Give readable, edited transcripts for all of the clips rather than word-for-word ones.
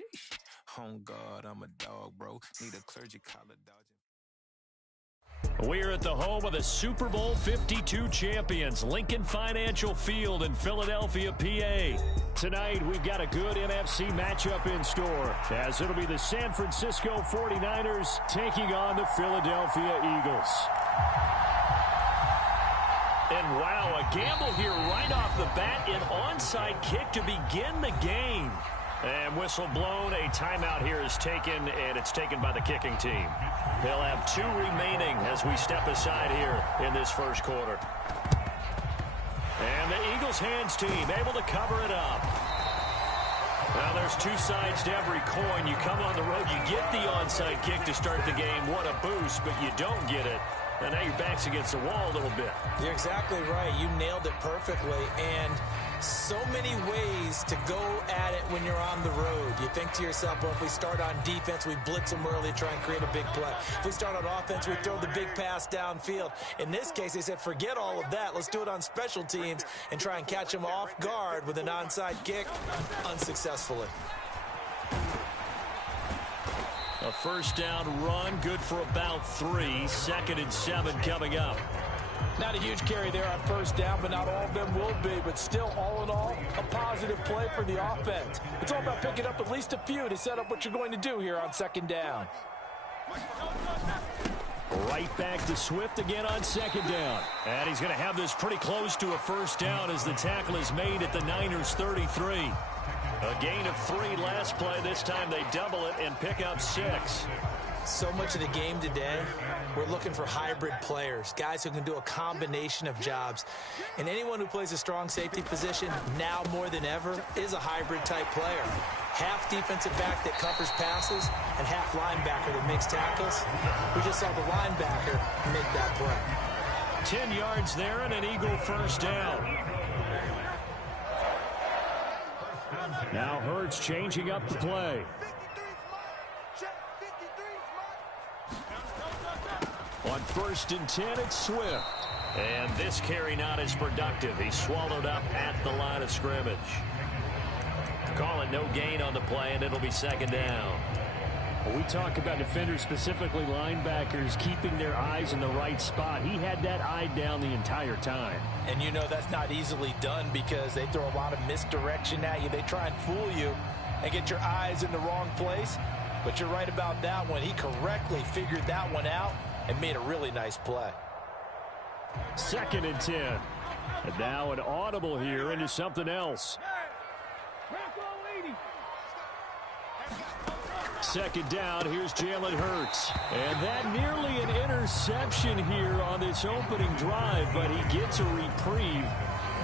Sheesh. On God, I'm a dog, bro. Need a clergy collar dodging. We're at the home of the Super Bowl 52 champions, Lincoln Financial Field in Philadelphia, PA. Tonight, we've got a good NFC matchup in store, as it'll be the San Francisco 49ers taking on the Philadelphia Eagles. And wow, a gamble here right off the bat, an onside kick to begin the game. And whistle blown, a timeout here is taken, and it's taken by the kicking team. They'll have 2 remaining as we step aside here in this first quarter. And the Eagles hands team able to cover it up. Now there's 2 sides to every coin. You come on the road, you get the onside kick to start the game. What a boost, but you don't get it. And now your back's against the wall a little bit. You're exactly right. You nailed it perfectly. And so many ways to go at it when you're on the road. You think to yourself, well, if we start on defense, we blitz them early, try and create a big play. If we start on offense, we throw the big pass downfield. In this case, they said, forget all of that. Let's do it on special teams and try and catch them off guard with an onside kick unsuccessfully. A first down run, good for about 3. 2nd and 7 coming up. Not a huge carry there on first down, but not all of them will be. But still, all in all, a positive play for the offense. It's all about picking up at least a few to set up what you're going to do here on 2nd down. Right back to Swift again on 2nd down. And he's going to have this pretty close to a first down as the tackle is made at the Niners' 33. A gain of 3 last play. This time they double it and pick up 6. So much of the game today, we're looking for hybrid players, guys who can do a combination of jobs. And anyone who plays a strong safety position, now more than ever, is a hybrid-type player. Half defensive back that covers passes and half linebacker that makes tackles. We just saw the linebacker make that play. 10 yards there and an Eagle first down. Now Hurts changing up the play. On 1st and 10, it's Swift. And this carry not as productive. He's swallowed up at the line of scrimmage. Call it no gain on the play, and it'll be 2nd down. When we talk about defenders, specifically linebackers, keeping their eyes in the right spot. He had that eye down the entire time. And you know that's not easily done because they throw a lot of misdirection at you. They try and fool you and get your eyes in the wrong place. But you're right about that one. He correctly figured that one out and made a really nice play. 2nd and 10. And now an audible here into something else. 2nd down, here's Jalen Hurts. And that nearly an interception here on this opening drive, but he gets a reprieve.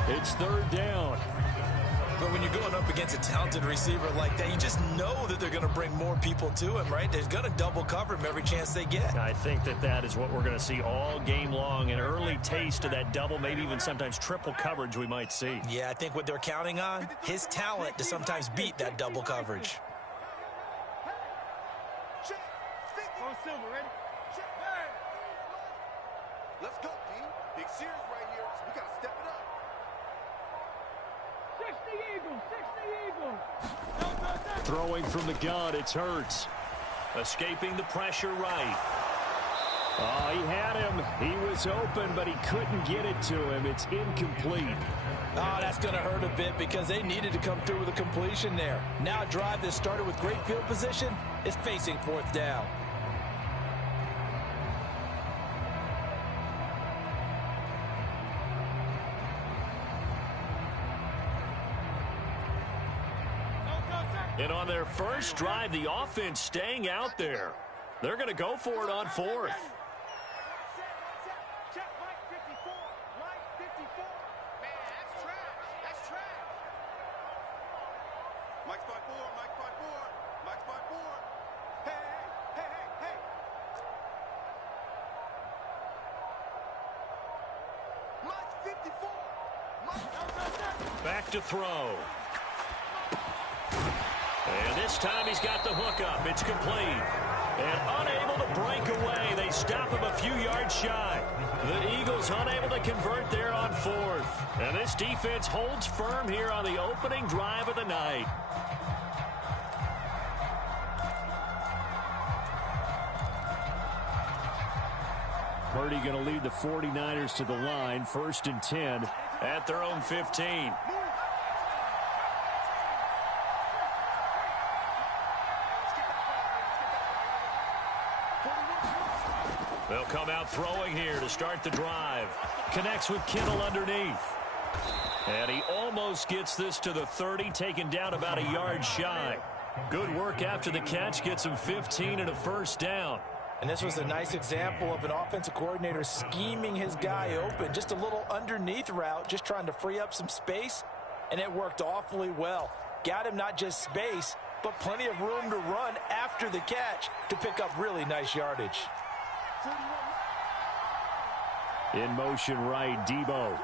It's 3rd down. But when you're going up against a talented receiver like that, you just know that they're going to bring more people to him, right? They're going to double cover him every chance they get. I think that is what we're going to see all game long. An early taste of that double, maybe even sometimes triple coverage we might see. Yeah, I think what they're counting on, his talent to sometimes beat that double coverage. Let's go, D. Big series right here, so we got to step it up. 60 Eagles. Throwing from the gun, it's Hurts. Escaping the pressure right. Oh, he had him. He was open, but he couldn't get it to him. It's incomplete. Oh, that's going to hurt a bit because they needed to come through with a completion there. Now a drive that started with great field position is facing 4th down. And on their first drive, the offense staying out there. They're going to go for it on 4th. Check Mike 54. Mike 54. Man, that's trash. That's trash. Mike's by 4, Mike's by 4, Mike's by 4. Hey. Mike's 54. Back to throw. And this time he's got the hook up. It's complete. And unable to break away. They stop him a few yards shy. The Eagles unable to convert there on 4th. And this defense holds firm here on the opening drive of the night. Purdy going to lead the 49ers to the line, 1st and 10 at their own 15. They'll come out throwing here to start the drive. Connects with Kittle underneath. And he almost gets this to the 30, taken down about a yard shy. Good work after the catch, gets him 15 and a first down. And this was a nice example of an offensive coordinator scheming his guy open. Just a little underneath route, just trying to free up some space, and it worked awfully well. Got him not just space, but plenty of room to run after the catch to pick up really nice yardage. In motion right, Debo.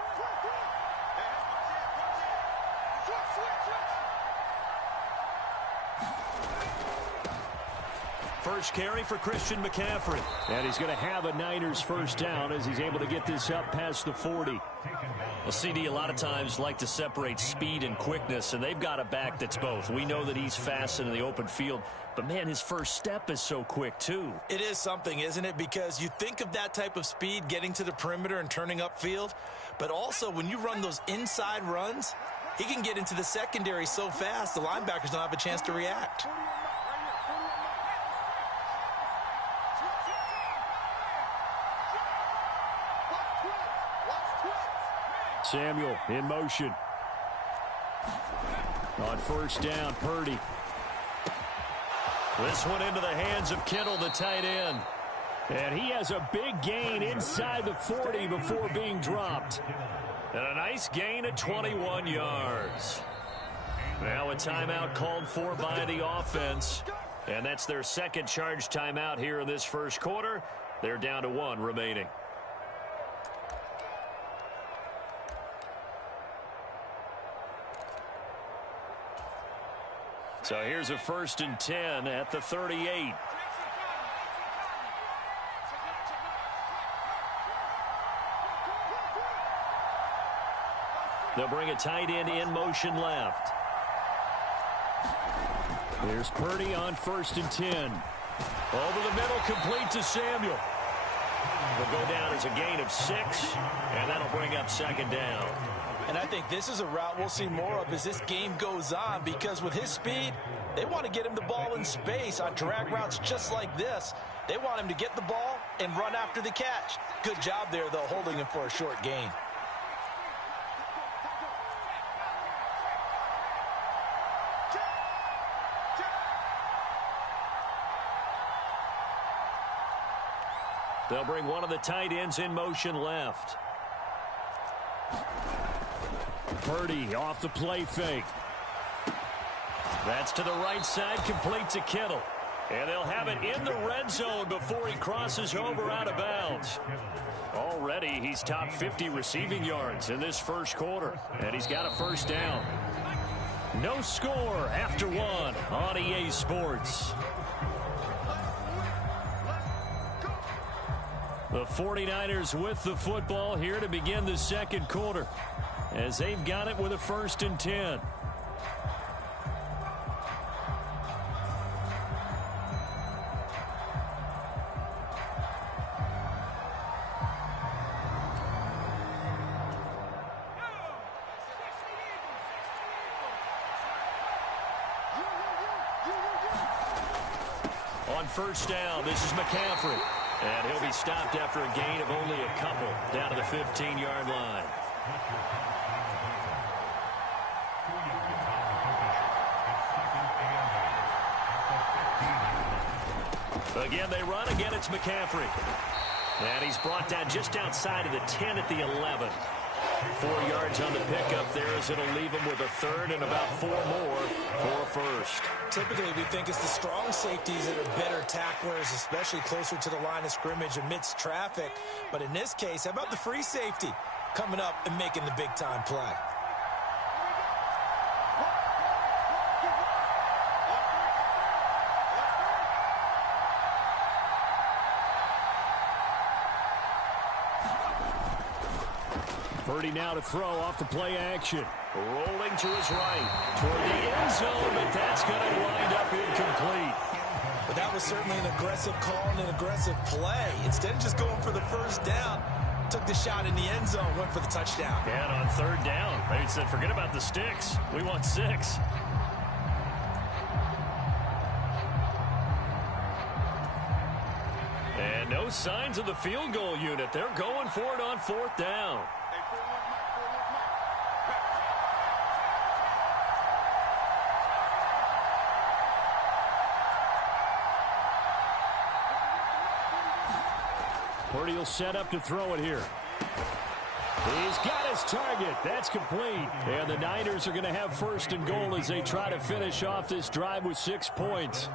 First carry for Christian McCaffrey. And he's going to have a Niners first down as he's able to get this up past the 40. Well, CD a lot of times like to separate speed and quickness, and they've got a back that's both. We know that he's fast in the open field, but, man, his first step is so quick, too. It is something, isn't it? Because you think of that type of speed getting to the perimeter and turning upfield, but also when you run those inside runs, he can get into the secondary so fast the linebackers don't have a chance to react. Samuel in motion. On first down, Purdy. This one into the hands of Kittle, the tight end. And he has a big gain inside the 40 before being dropped. And a nice gain at 21 yards. Now a timeout called for by the offense. And that's their second charge timeout here in this first quarter. They're down to 1 remaining. So here's a 1st and 10 at the 38. They'll bring a tight end in motion left. There's Purdy on 1st and 10. Over the middle, complete to Samuel. Will go down as a gain of 6, and that'll bring up 2nd down. And I think this is a route we'll see more of as this game goes on, because with his speed, they want to get him the ball in space on drag routes just like this. They want him to get the ball and run after the catch. Good job there, though, holding him for a short gain. They'll bring one of the tight ends in motion left. Purdy off the play fake. That's to the right side, complete to Kittle. And they'll have it in the red zone before he crosses over out of bounds. Already, he's top 50 receiving yards in this first quarter, and he's got a first down. No score after 1 on EA Sports. The 49ers with the football here to begin the second quarter, as they've got it with a 1st and 10. On first down, this is McCaffrey. And he'll be stopped after a gain of only a couple down to the 15-yard line. Again, they run. Again, it's McCaffrey. And he's brought down just outside of the 10 at the 11. 4 yards on the pickup there, as it'll leave him with a 3rd and about 4 more for a first. Typically, we think it's the strong safeties that are better tacklers, especially closer to the line of scrimmage amidst traffic. But in this case, how about the free safety coming up and making the big-time play? Purdy now to throw off the play action. Rolling to his right toward the end zone, but that's going to wind up incomplete. But that was was certainly an aggressive call and an aggressive play. Instead of just going for the first down, took the shot in the end zone, went for the touchdown. And on third down, they said, forget about the sticks. We want 6. And no signs of the field goal unit. They're going for it on fourth down. Purdy will set up to throw it here. He's got his target. That's complete. And the Niners are going to have first and goal as they try to finish off this drive with 6 points.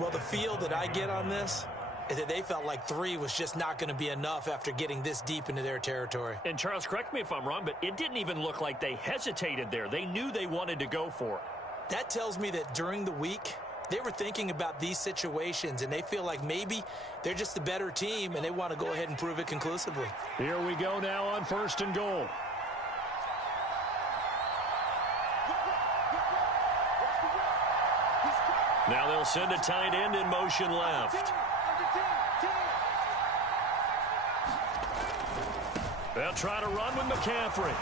Well, the feel that I get on this is that they felt like 3 was just not going to be enough after getting this deep into their territory. And Charles, correct me if I'm wrong, but it didn't even look like they hesitated there. They knew they wanted to go for it. That tells me that during the week, they were thinking about these situations, and they feel like maybe they're just the better team, and they want to go ahead and prove it conclusively. Here we go now on first and goal. Now they'll send a tight end in motion left. They'll try to run with McCaffrey.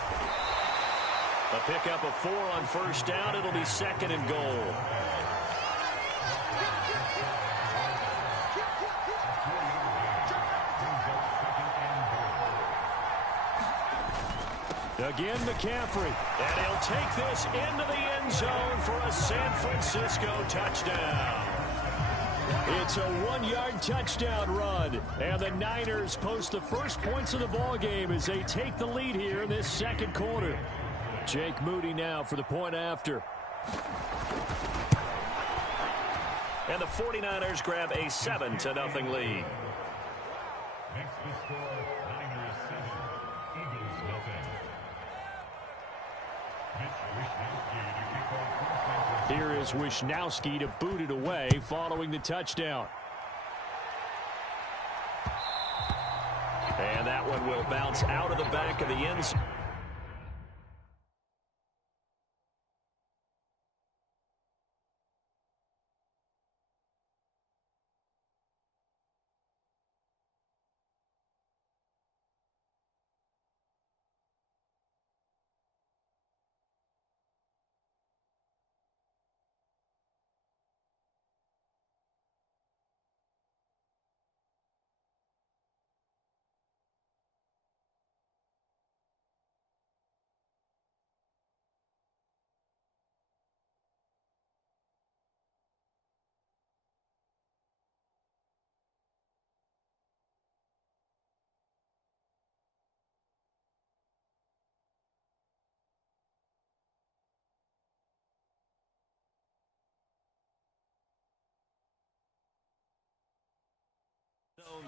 A pickup of 4 on first down. It'll be second and goal. Again, McCaffrey. And he'll take this into the end zone for a San Francisco touchdown. It's a 1-yard touchdown run. And the Niners post the first points of the ball game as they take the lead here in this second quarter. Jake Moody now for the point after. And the 49ers grab a 7-0 lead. Next to score, Niners 7, Eagles nothing. Here is Wishnowski to boot it away following the touchdown. And that one will bounce out of the back of the end zone.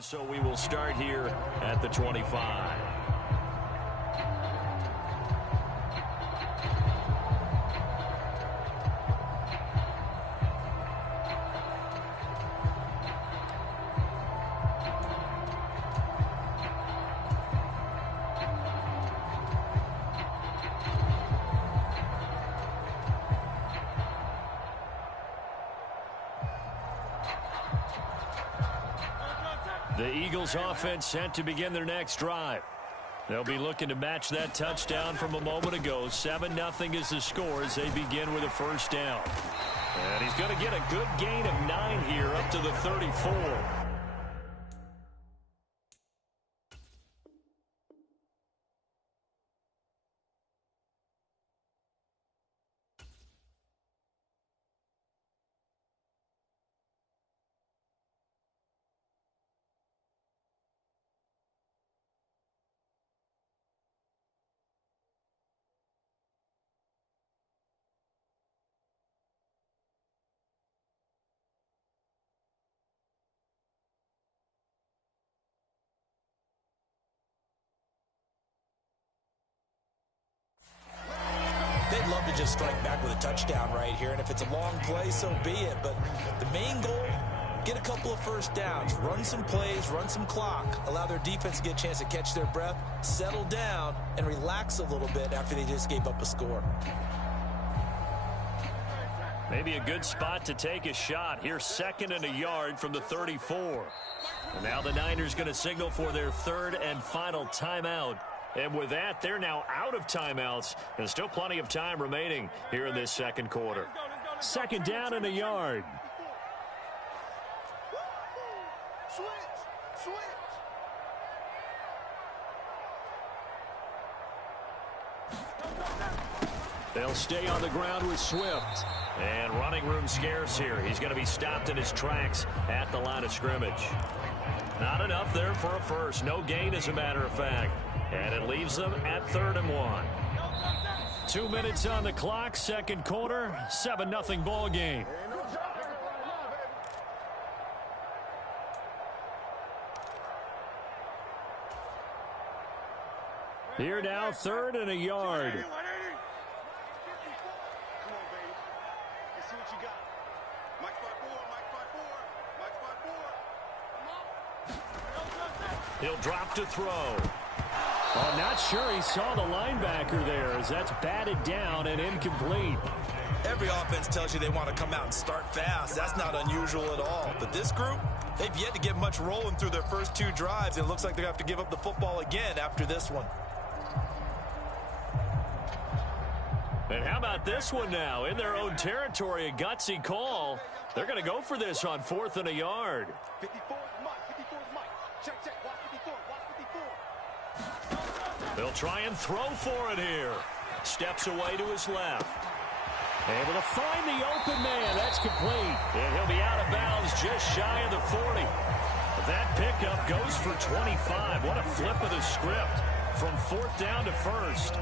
So we will start here at the 25. The Eagles offense set to begin their next drive. They'll be looking to match that touchdown from a moment ago. 7-0 is the score as they begin with a first down. And he's going to get a good gain of 9 here up to the 34. They'd love to just strike back with a touchdown right here, and if it's a long play, so be it. But the main goal, get a couple of first downs, run some plays, run some clock, allow their defense to get a chance to catch their breath, settle down, and relax a little bit after they just gave up a score. Maybe a good spot to take a shot. Here's 2nd and a yard from the 34. And now the Niners going to signal for their 3rd and final timeout. And with that, they're now out of timeouts. And still plenty of time remaining here in this 2nd quarter. 2nd down and a yard. Switch. They'll stay on the ground with Swift. And running room scarce here. He's going to be stopped in his tracks at the line of scrimmage. Not enough there for a first. No gain, as a matter of fact. And it leaves them at 3rd and 1. 2 minutes on the clock, 2nd quarter, 7-0 ball game. Here now, 3rd and a yard. Come on, baby. Let's see what you got. Mike's by 4. He'll drop to throw. Oh, not sure he saw the linebacker there as that's batted down and incomplete. Every offense tells you they want to come out and start fast. That's not unusual at all. But this group, they've yet to get much rolling through their first 2 drives. And it looks like they're going to have to give up the football again after this one. And how about this one now? In their own territory, a gutsy call. They're going to go for this on 4th and a yard. 54 is Mike. 54 is Mike. Check. Watch 54. They'll try and throw for it here. Steps away to his left. Able to find the open man. That's complete. And he'll be out of bounds just shy of the 40. That pickup goes for 25. What a flip of the script from 4th down to 1st.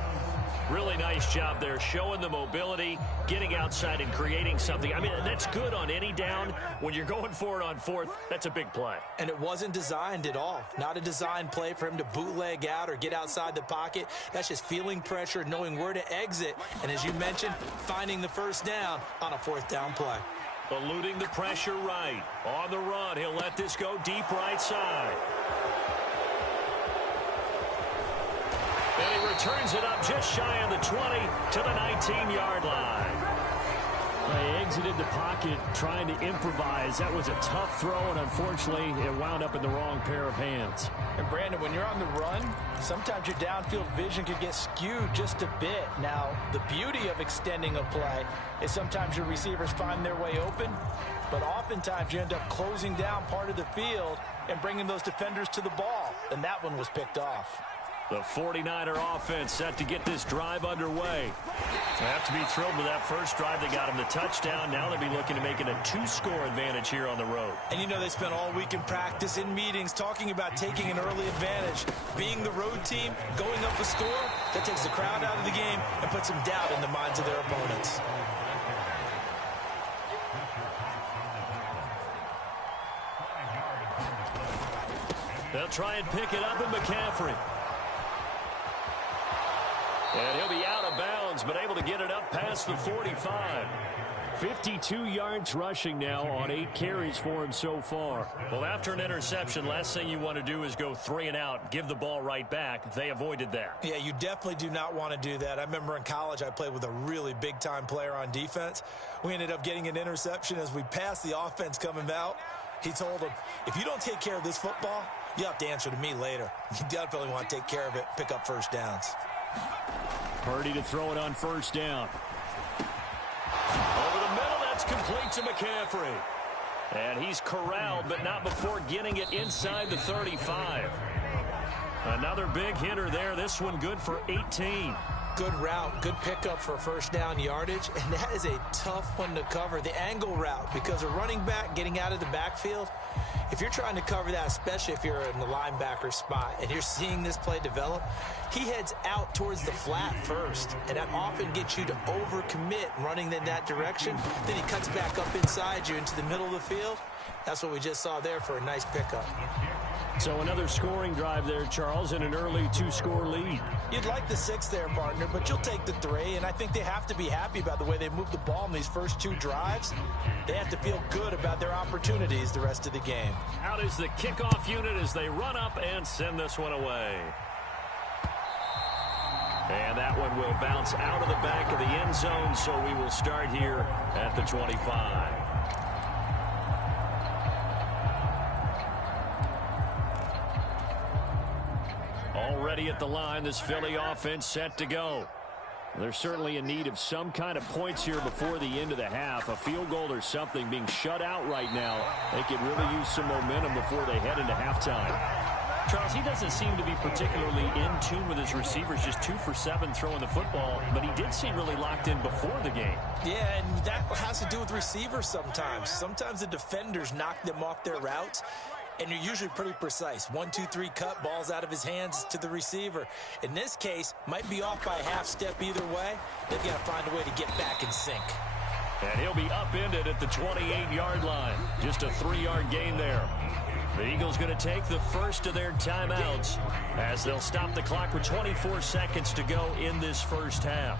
Really nice job there, showing the mobility, getting outside and creating something. I mean, that's good on any down. When you're going for it on 4th, that's a big play. And it wasn't designed at all. Not a designed play for him to bootleg out or get outside the pocket. That's just feeling pressure, knowing where to exit. And as you mentioned, finding the 1st down on a 4th down play. Eluding the pressure right. On the run, he'll let this go deep right side. And he returns it up just shy of the 20 to the 19-yard line. They exited the pocket trying to improvise. That was a tough throw, and unfortunately, it wound up in the wrong pair of hands. And, Brandon, when you're on the run, sometimes your downfield vision can get skewed just a bit. Now, the beauty of extending a play is sometimes your receivers find their way open, but oftentimes you end up closing down part of the field and bringing those defenders to the ball, and that one was picked off. The 49er offense set to get this drive underway. They have to be thrilled with that first drive. They got him the touchdown. Now they'll be looking to make it a 2-score advantage here on the road. And you know they spent all week in practice, in meetings, talking about taking an early advantage. Being the road team, going up a score, that takes the crowd out of the game and puts some doubt in the minds of their opponents. They'll try and pick it up in McCaffrey. And he'll be out of bounds, but able to get it up past the 45. 52 yards rushing now on 8 carries for him so far. Well, after an interception, last thing you want to do is go 3 and out, give the ball right back. They avoided that. Yeah, you definitely do not want to do that. I remember in college I played with a really big-time player on defense. We ended up getting an interception as we passed the offense coming out. He told him, if you don't take care of this football, you have to answer to me later. You definitely want to take care of it, pick up first downs. Purdy to throw it on 1st down. Over the middle, that's complete to McCaffrey. And he's corralled, but not before getting it inside the 35. Another big hitter there. This one good for 18. Good route, good pickup for 1st down yardage, and that is a tough one to cover, the angle route, because a running back getting out of the backfield, if you're trying to cover that, especially if you're in the linebacker spot and you're seeing this play develop, he heads out towards the flat first, and that often gets you to overcommit running in that direction. Then he cuts back up inside you into the middle of the field. That's what we just saw there for a nice pickup. So another scoring drive there, Charles, and an early 2-score lead. You'd like the 6 there, partner, but you'll take the 3, and I think they have to be happy about the way they moved the ball in these first 2 drives. They have to feel good about their opportunities the rest of the game. Out is the kickoff unit as they run up and send this one away. And that one will bounce out of the back of the end zone, so we will start here at the 25. Already at the line, this Philly offense set to go. They're certainly in need of some kind of points here before the end of the half. A field goal or something, being shut out right now. They could really use some momentum before they head into halftime. Charles, he doesn't seem to be particularly in tune with his receivers, just 2 for 7 throwing the football, but he did seem really locked in before the game. Yeah, and that has to do with receivers sometimes. Sometimes the defenders knock them off their routes, and you're usually pretty precise. 1, 2, 3 cut, balls out of his hands to the receiver. In this case, might be off by a half step either way. They've got to find a way to get back in sync. And he'll be upended at the 28-yard line. Just a 3-yard gain there. The Eagles going to take the first of their timeouts as they'll stop the clock with 24 seconds to go in this first half.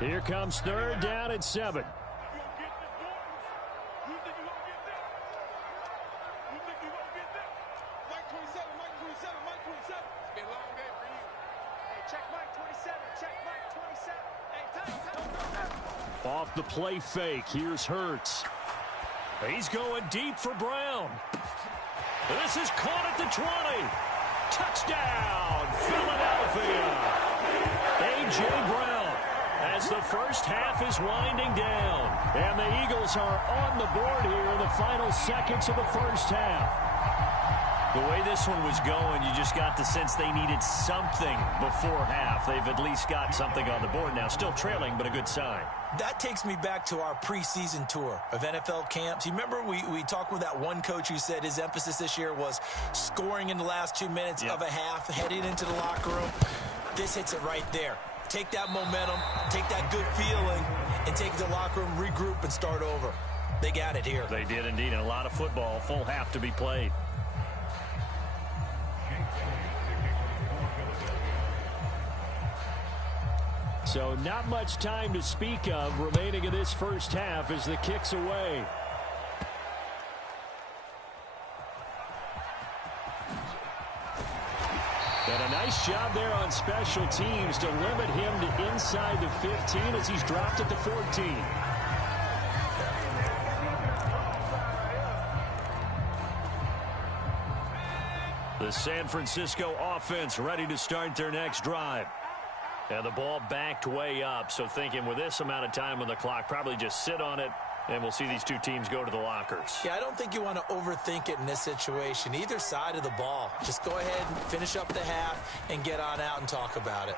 Here comes 3rd down and 7. Off the play fake, here's Hurts. He's going deep for Brown. This is caught at the 20. Touchdown, Philadelphia. A.J. Brown, as the first half is winding down. And the Eagles are on the board here in the final seconds of the first half. The way this one was going, you just got the sense they needed something before half. They've at least got something on the board now. Still trailing, but a good sign. That takes me back to our preseason tour of NFL camps. You remember we talked with that one coach who said his emphasis this year was scoring in the last 2 minutes of a half, heading into the locker room. This hits it right there. Take that momentum, take that good feeling, and take it to the locker room, regroup, and start over. They got it here. They did indeed, and a lot of football, full half to be played. So not much time to speak of remaining in this first half as the kick's away. And a nice job there on special teams to limit him to inside the 15 as he's dropped at the 14. The San Francisco offense ready to start their next drive. And the ball backed way up, so thinking with this amount of time on the clock, probably just sit on it, and we'll see these two teams go to the lockers. Yeah, I don't think you want to overthink it in this situation. Either side of the ball. Just go ahead and finish up the half and get on out and talk about it.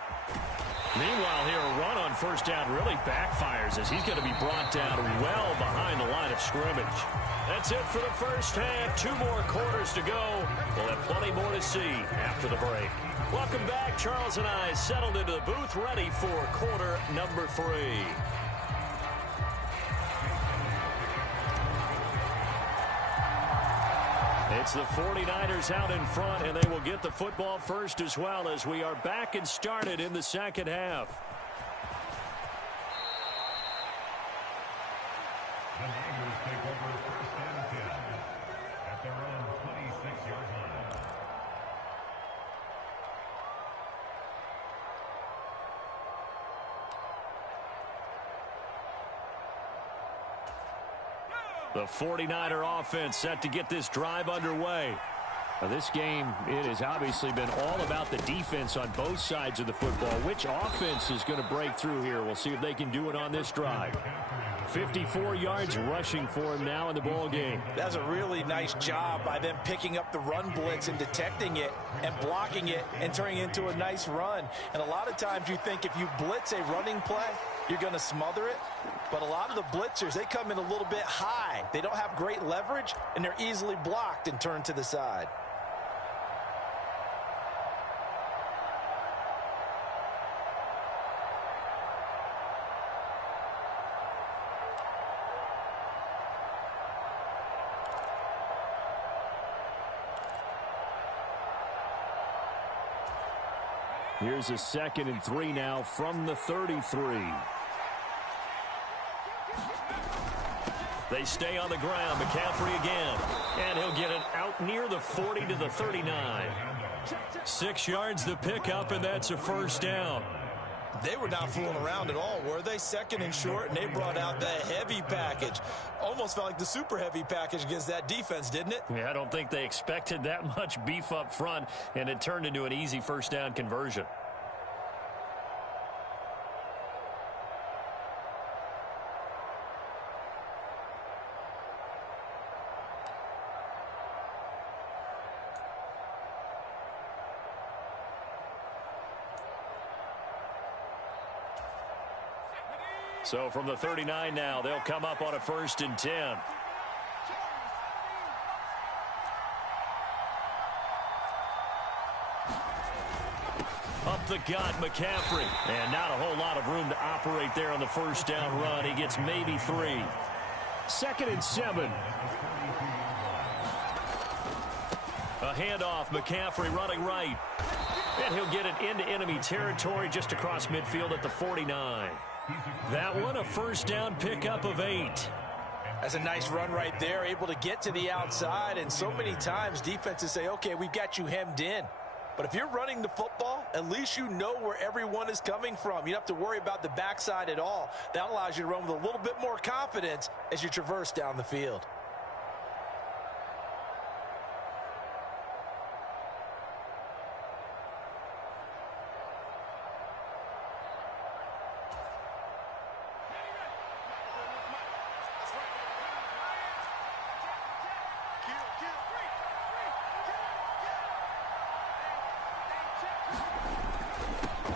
Meanwhile, here, a run on first down really backfires as he's going to be brought down well behind the line of scrimmage. That's it for the first half. 2 more quarters to go. We'll have plenty more to see after the break. Welcome back. Charles and I settled into the booth, ready for quarter number 3. It's the 49ers out in front, and they will get the football first as well as we are back and started in the second half. The Niners take over 1st and 10 at their own 26-yard line. The 49er offense set to get this drive underway. Now, this game, it has obviously been all about the defense on both sides of the football. Which offense is going to break through here? We'll see if they can do it on this drive. 54 yards rushing for him now in the ball game. That's a really nice job by them picking up the run blitz and detecting it and blocking it and turning it into a nice run. And a lot of times you think if you blitz a running play, you're going to smother it. But a lot of the blitzers, they come in a little bit high. They don't have great leverage, and they're easily blocked and turned to the side. Here's a 2nd and 3 now from the 33. They stay on the ground. McCaffrey again. And he'll get it out near the 40 to the 39. 6 yards the pickup, and that's a first down. They were not fooling around at all, were they? Second and short, and they brought out the heavy package. Almost felt like the super heavy package against that defense, didn't it? Yeah, I don't think they expected that much beef up front, and it turned into an easy first down conversion. So from the 39 now, they'll come up on a 1st and 10. Up the gut, McCaffrey. And not a whole lot of room to operate there on the first down run. He gets maybe 3. 2nd and 7. A handoff, McCaffrey running right. And he'll get it into enemy territory just across midfield at the 49. That one, a first down pickup of 8. That's a nice run right there, able to get to the outside. And so many times defenses say, okay, we've got you hemmed in. But if you're running the football, at least you know where everyone is coming from. You don't have to worry about the backside at all. That allows you to run with a little bit more confidence as you traverse down the field.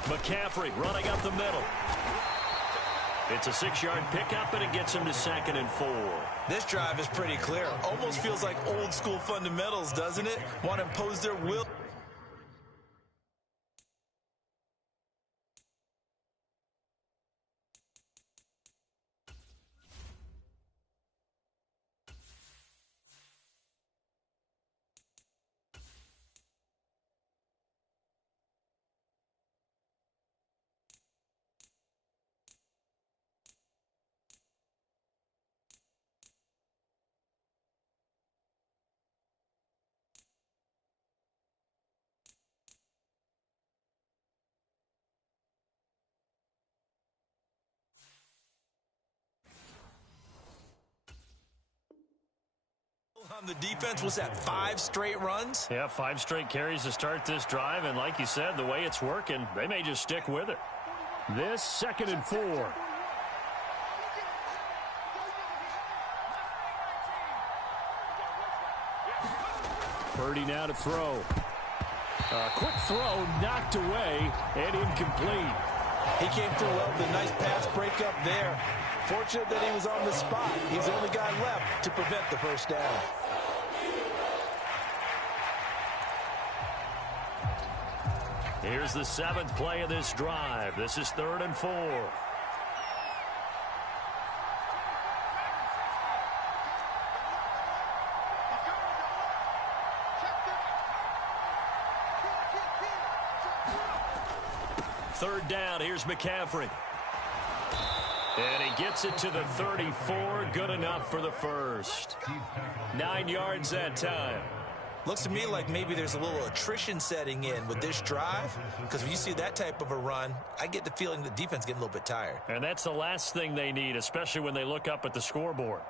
McCaffrey running up the middle. It's a 6-yard pickup, and it gets him to 2nd and 4. This drive is pretty clear. Almost feels like old school fundamentals, doesn't it? Want to impose their will. On the defense, was that 5 straight runs? Yeah, 5 straight carries to start this drive, and like you said, the way it's working, they may just stick with it. This 2nd and 4. Purdy now to throw. A quick throw knocked away and incomplete. He came through well with a nice pass breakup there. Fortunate that he was on the spot. He's the only guy left to prevent the first down. Here's the 7th play of this drive. This is 3rd and 4. Third down, here's McCaffrey. And he gets it to the 34, good enough for the first. 9 yards that time. Looks to me like maybe there's a little attrition setting in with this drive, because when you see that type of a run, I get the feeling the defense getting a little bit tired. And that's the last thing they need, especially when they look up at the scoreboard.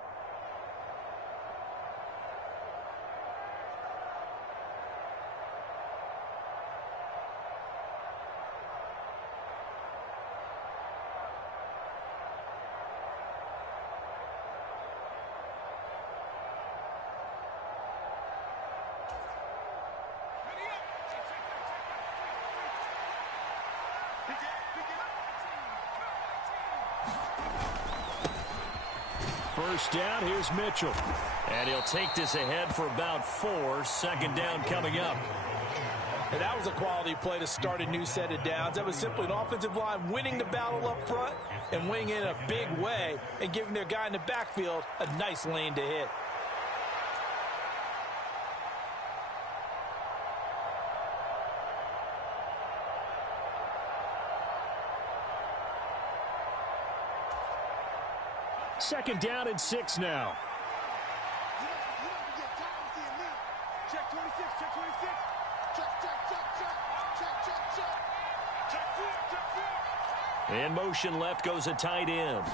First down, here's Mitchell. And he'll take this ahead for about 4. 2nd down coming up. And that was a quality play to start a new set of downs. That was simply an offensive line winning the battle up front and winning in a big way and giving their guy in the backfield a nice lane to hit. Second down and 6 now. Check 26, check 26. Check 4. In motion left goes a tight end.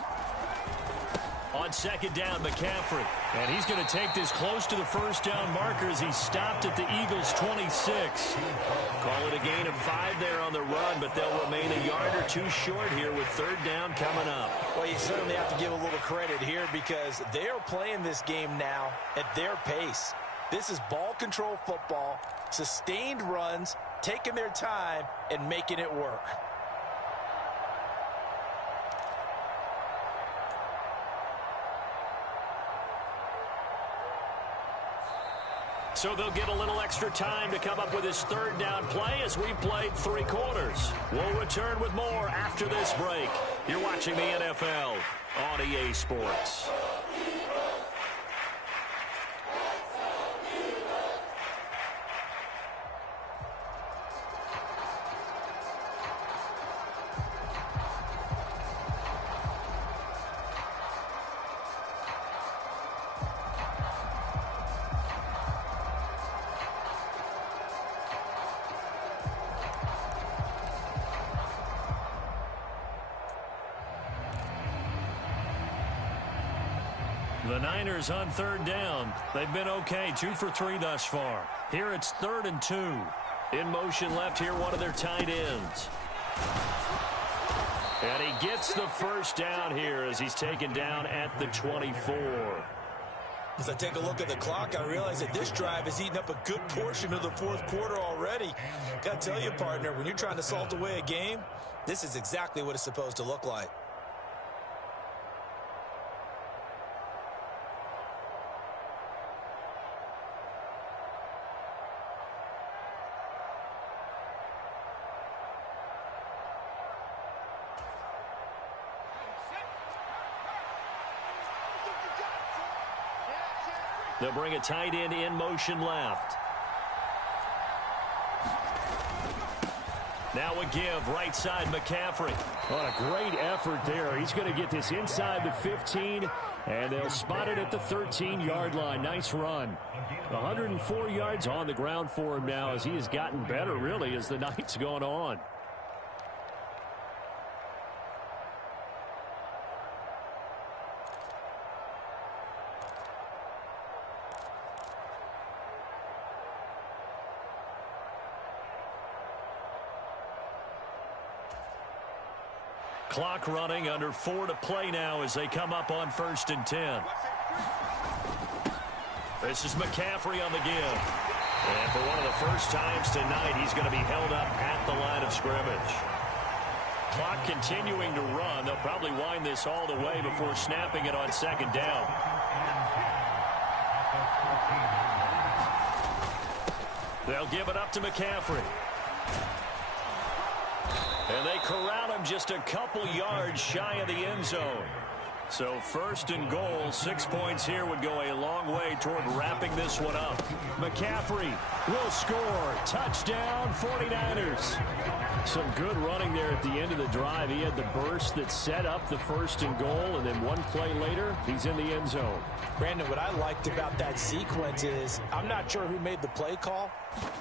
On second down, McCaffrey. And he's going to take this close to the first down marker as he stopped at the Eagles' 26. Call it a gain of 5 there on the run, but they'll remain a yard or two short here with third down coming up. Well, you certainly have to give a little credit here because they are playing this game now at their pace. This is ball control football, sustained runs, taking their time, and making it work. So they'll get a little extra time to come up with his third down play as we've played 3 quarters. We'll return with more after this break. You're watching the NFL on EA Sports. The Niners on third down. They've been okay, 2 for 3 thus far. Here it's 3rd and 2. In motion left here, one of their tight ends. And he gets the first down here as he's taken down at the 24. As I take a look at the clock, I realize that this drive has eaten up a good portion of the 4th quarter already. Got to tell you, partner, when you're trying to salt away a game, this is exactly what it's supposed to look like. They'll bring a tight end in motion left. Now a give, right side, McCaffrey. What a great effort there. He's going to get this inside the 15, and they'll spot it at the 13-yard line. Nice run. 104 yards on the ground for him now as he has gotten better, really, as the night's gone on. Clock running, under 4 to play now as they come up on 1st and 10. This is McCaffrey on the give. And for one of the first times tonight, he's going to be held up at the line of scrimmage. Clock continuing to run. They'll probably wind this all the way before snapping it on 2nd down. They'll give it up to McCaffrey. And they corral him just a couple yards shy of the end zone. So 1st and goal, 6 points here would go a long way toward wrapping this one up. McCaffrey will score. Touchdown, 49ers. Some good running there at the end of the drive. He had the burst that set up the 1st and goal, and then one play later, he's in the end zone. Brandon, what I liked about that sequence is I'm not sure who made the play call,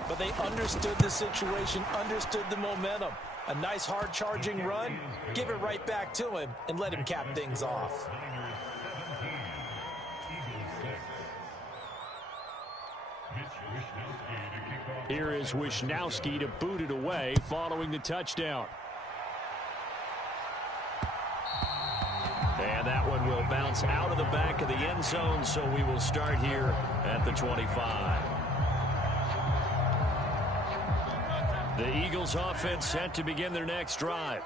but they understood the situation, understood the momentum. A nice hard-charging run, give it right back to him, and let him cap things off. Here is Wisnowski to boot it away following the touchdown. And that one will bounce out of the back of the end zone, so we will start here at the 25. The Eagles offense set to begin their next drive.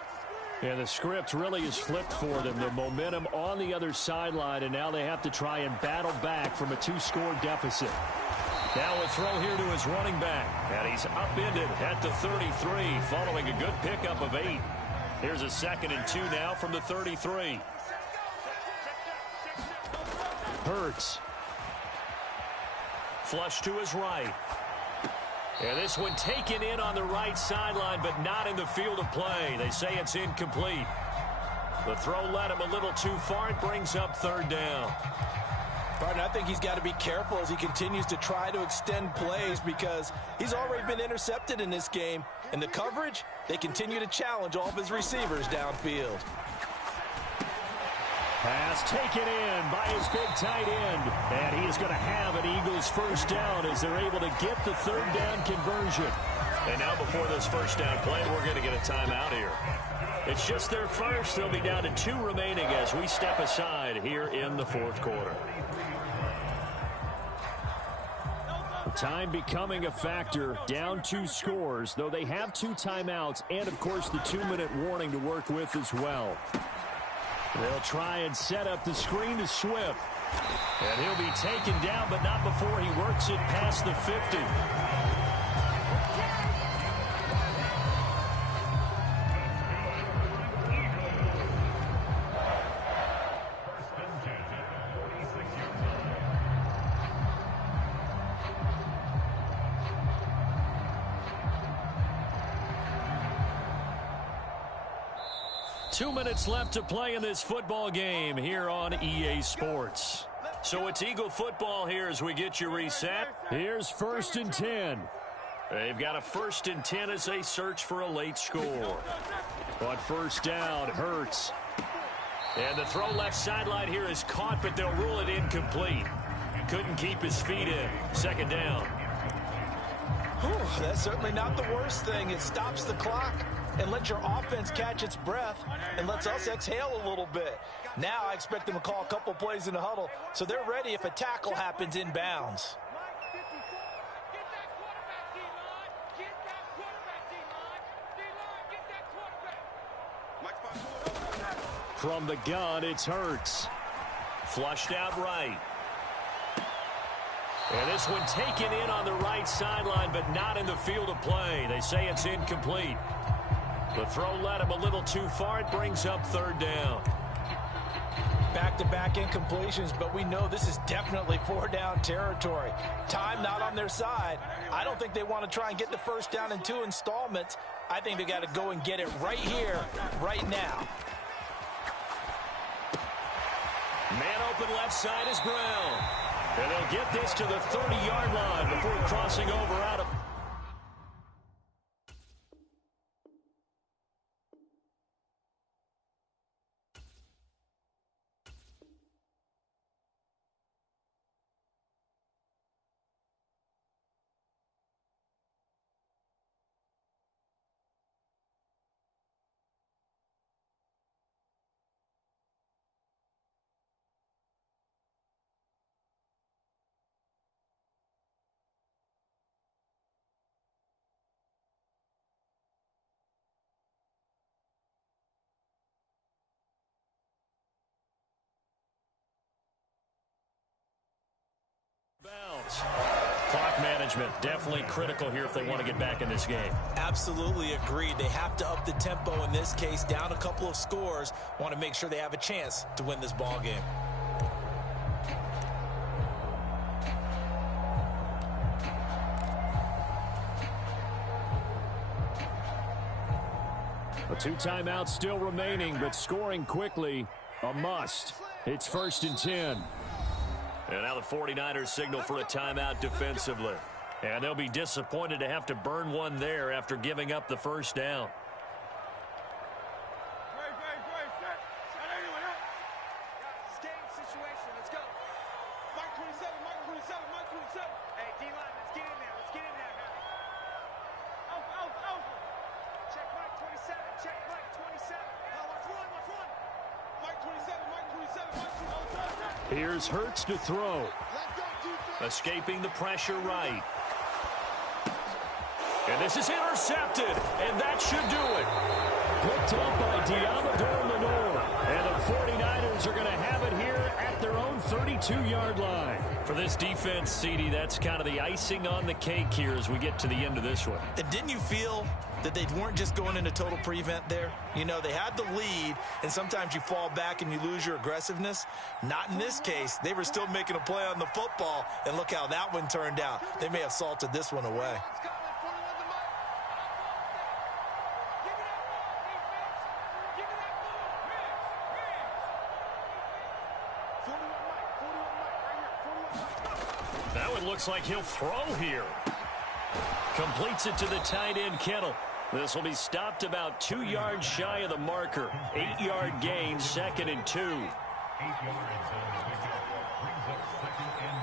And the script really is flipped for them. The momentum on the other sideline, and now they have to try and battle back from a 2-score deficit. Now a throw here to his running back. And he's upended at the 33 following a good pickup of 8. Here's a 2nd and 2 now from the 33. Hurts. Flush to his right. And this one taken in on the right sideline, but not in the field of play. They say it's incomplete. The throw led him a little too far. It brings up third down. Partner, I think he's got to be careful as he continues to try to extend plays because he's already been intercepted in this game. And the coverage, they continue to challenge all of his receivers downfield. Pass taken in by his big tight end. And he is going to have an Eagles first down as they're able to get the third down conversion. And now before this first down play, we're going to get a timeout here. It's just their first. They'll be down to 2 remaining as we step aside here in the fourth quarter. Time becoming a factor, down 2 scores, though they have 2 timeouts and, of course, the 2-minute warning to work with as well. They'll try and set up the screen to Swift. And he'll be taken down, but not before he works it past the 50. Two minutes left to play in this football game here on EA Sports. So it's Eagle football here as we get you reset. Here's 1st and 10. They've got a 1st and 10 as they search for a late score. But first down, Hurts. And the throw left sideline here is caught, but they'll rule it incomplete. Couldn't keep his feet in. 2nd down. Whew, that's certainly not the worst thing. It stops the clock and lets your offense catch its breath and lets us exhale a little bit. Now I expect them to call a couple plays in the huddle so they're ready if a tackle happens inbounds. From the gun, it's Hurts. Flushed out right. And this one taken in on the right sideline, but not in the field of play. They say it's incomplete. The throw led him a little too far. It brings up 3rd down. Back-to-back incompletions, but we know this is definitely 4-down territory. Time not on their side. I don't think they want to try and get the first down in 2 installments. I think they got to go and get it right here, right now. Man open left side is Brown. And they'll get this to the 30-yard line before crossing over out of... bounds. Clock management definitely critical here if they want to get back in this game. Absolutely agreed. They have to up the tempo in this case, down a couple of scores. Want to make sure they have a chance to win this ball game. The 2 timeouts still remaining, but scoring quickly, a must. It's 1st and 10. And now the 49ers signal for a timeout defensively. And they'll be disappointed to have to burn one there after giving up the first down. Here's Hurts to throw. Escaping the pressure right. And this is intercepted, and that should do it. Picked up by Diamador Lenore. And the 49ers are going to have it here at their own 32-yard line. For this defense, CD, that's kind of the icing on the cake here as we get to the end of this one. And didn't you feel that they weren't just going into total prevent there? You know, they had the lead, and sometimes you fall back and you lose your aggressiveness. Not in this case. They were still making a play on the football, and look how that one turned out. They may have salted this one away. it looks like he'll throw here. Completes it to the tight end, Kittle. This will be stopped about 2 yards shy of the marker. 8-yard gain, 2nd and 2. 8 yards on the wicket. Brings up 2nd and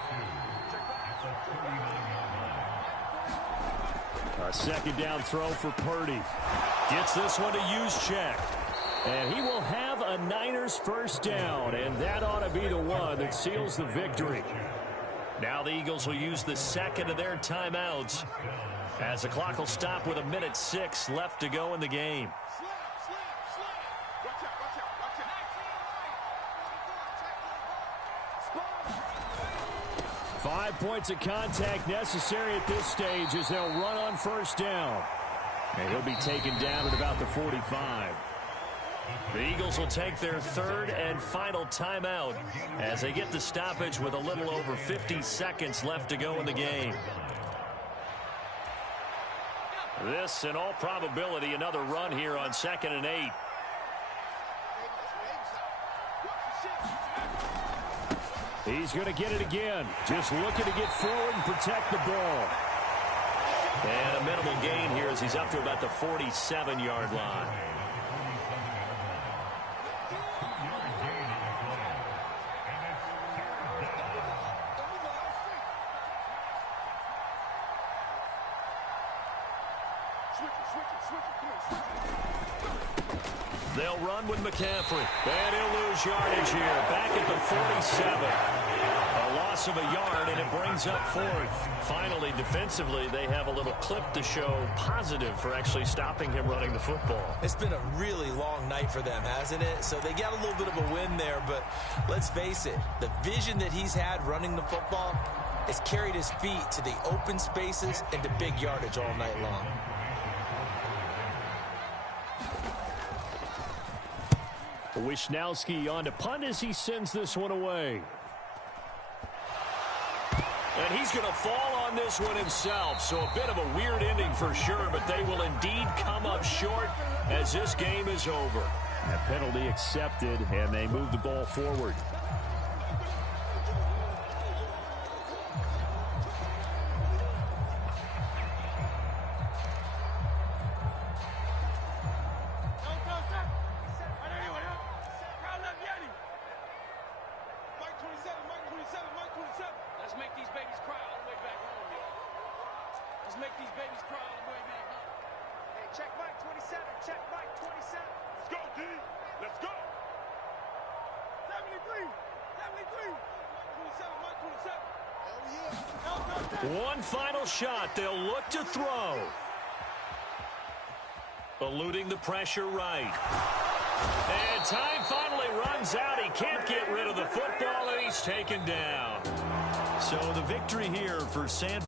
2. At the 39-yard line. A 2nd down throw for Purdy. Gets this one to use check. And he will have a Niners first down, and that ought to be the one that seals the victory. Now the Eagles will use the 2nd of their timeouts as the clock will stop with 1:06 left to go in the game. Watch out, watch out, watch out. 5 points of contact necessary at this stage as they'll run on first down. And he'll be taken down at about the 45. The Eagles will take their 3rd and final timeout as they get the stoppage with a little over 50 seconds left to go in the game. This, in all probability, another run here on 2nd and 8. He's going to get it again. Just looking to get forward and protect the ball. And a minimal gain here as he's up to about the 47-yard line. They'll run with McCaffrey. And he'll lose yardage here. Back at the 47. A loss of a yard, and it brings up 4th. Finally, defensively, they have a little clip to show positive for actually stopping him running the football. It's been a really long night for them, hasn't it? So they got a little bit of a win there, but let's face it, the vision that he's had running the football has carried his feet to the open spaces and to big yardage all night long. Wishnowski on to punt as he sends this one away. And he's going to fall on this one himself. So a bit of a weird ending for sure, but they will indeed come up short as this game is over. That penalty accepted, and they move the ball forward. One final shot. They'll look to throw. Eluding the pressure right. And time finally runs out. He can't get rid of the football, and he's taken down. So the victory here for San